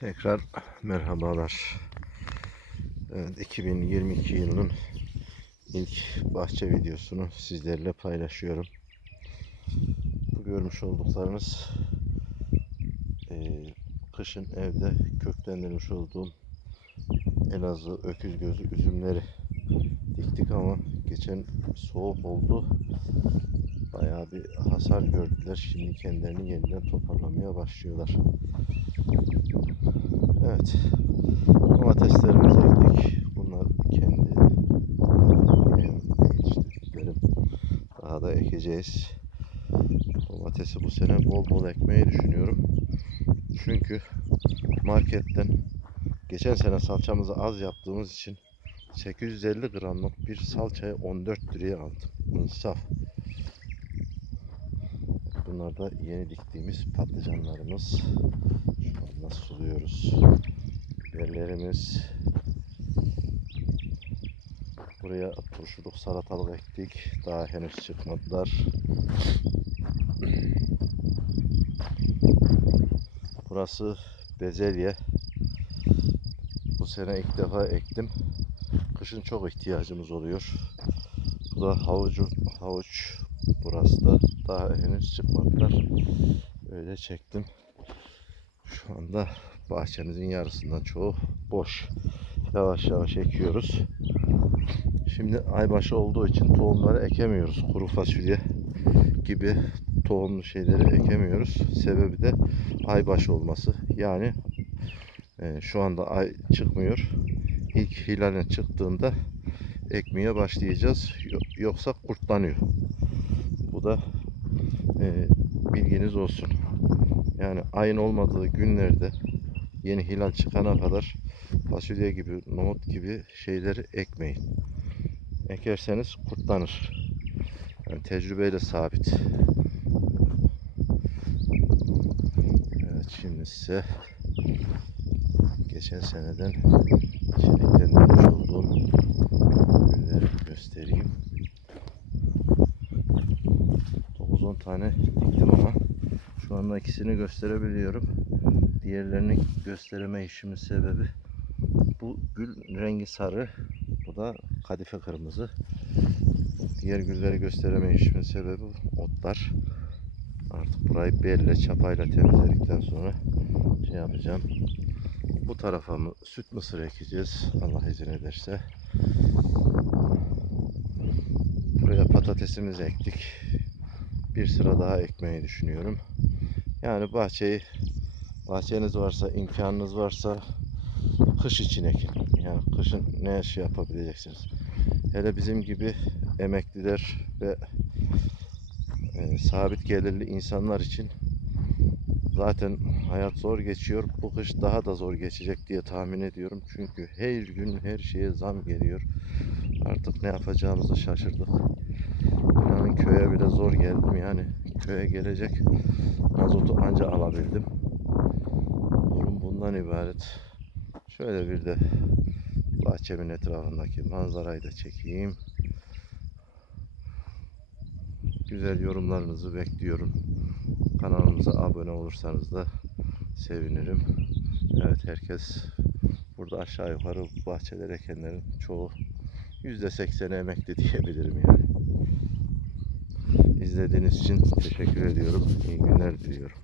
Tekrar merhabalar. Evet, 2022 yılının ilk bahçe videosunu sizlerle paylaşıyorum. Bu görmüş olduklarınız eee, kışın evde köklendirmiş olduğum Elazığ öküz gözü üzümleri diktik ama geçen soğuk oldu. Bayağı bir hasar gördüler. Şimdi kendilerini yeniden toparlamaya başlıyorlar. Evet. Domateslerimizi ektik. Bunlar kendi yetiştirdiklerim. Daha da ekeceğiz. Domatesi bu sene bol bol ekmeyi düşünüyorum. Çünkü marketten geçen sene salçamızı az yaptığımız için 850 gramlık bir salçayı 14 liraya aldım. İnsaf. Bunlar da yeni diktiğimiz patlıcanlarımız. Anda suluyoruz. Biberlerimiz. Buraya turşuluk salatalık ektik. Daha henüz çıkmadılar. Burası bezelye. Bu sene ilk defa ektim. Kışın çok ihtiyacımız oluyor. Bu da havucu, havuç. Burası da daha henüz çıkmadılar. Öyle çektim. Şu anda bahçemizin yarısından çoğu boş. Yavaş yavaş ekiyoruz. Şimdi aybaşı olduğu için tohumları ekemiyoruz. Kuru fasulye gibi tohumlu şeyleri ekemiyoruz. Sebebi de aybaşı olması. Yani e, şu anda ay çıkmıyor. İlk hilalin çıktığında ekmeye başlayacağız. Yo- Yoksa kurtlanıyor. Bu da e, bilginiz olsun. Yani ayın olmadığı günlerde yeni hilal çıkana kadar fasulye gibi, nohut gibi şeyleri ekmeyin. Ekerseniz kurtlanır. Yani tecrübeyle sabit. Evet şimdi size geçen seneden çeliklendirmiş olduğum gülleri göstereyim. 9-10 tane diktim ama anda ikisini gösterebiliyorum. Diğerlerini göstereme işimin sebebi bu gül rengi sarı. Bu da kadife kırmızı. Diğer gülleri göstereme işimin sebebi otlar. Artık burayı belle çapayla temizledikten sonra şey yapacağım. Bu tarafa mı süt mısır ekeceğiz Allah izin ederse. Buraya patatesimizi ektik. Bir sıra daha ekmeyi düşünüyorum. Yani bahçeyi bahçeniz varsa, imkanınız varsa kış için ekin. Yani kışın ne şey yapabileceksiniz. Hele bizim gibi emekliler ve e, sabit gelirli insanlar için zaten hayat zor geçiyor. Bu kış daha da zor geçecek diye tahmin ediyorum. Çünkü her gün her şeye zam geliyor. Artık ne yapacağımızı şaşırdık. İnanın köye bile zor geldim yani. Köye gelecek mazotu anca alabildim. Durum bundan ibaret. Şöyle bir de bahçemin etrafındaki manzarayı da çekeyim. Güzel yorumlarınızı bekliyorum. Kanalımıza abone olursanız da sevinirim. Evet herkes burada aşağı yukarı bahçeler ekenlerin çoğu %80'i emekli diyebilirim yani. İzlediğiniz için teşekkür ediyorum. İyi günler diliyorum.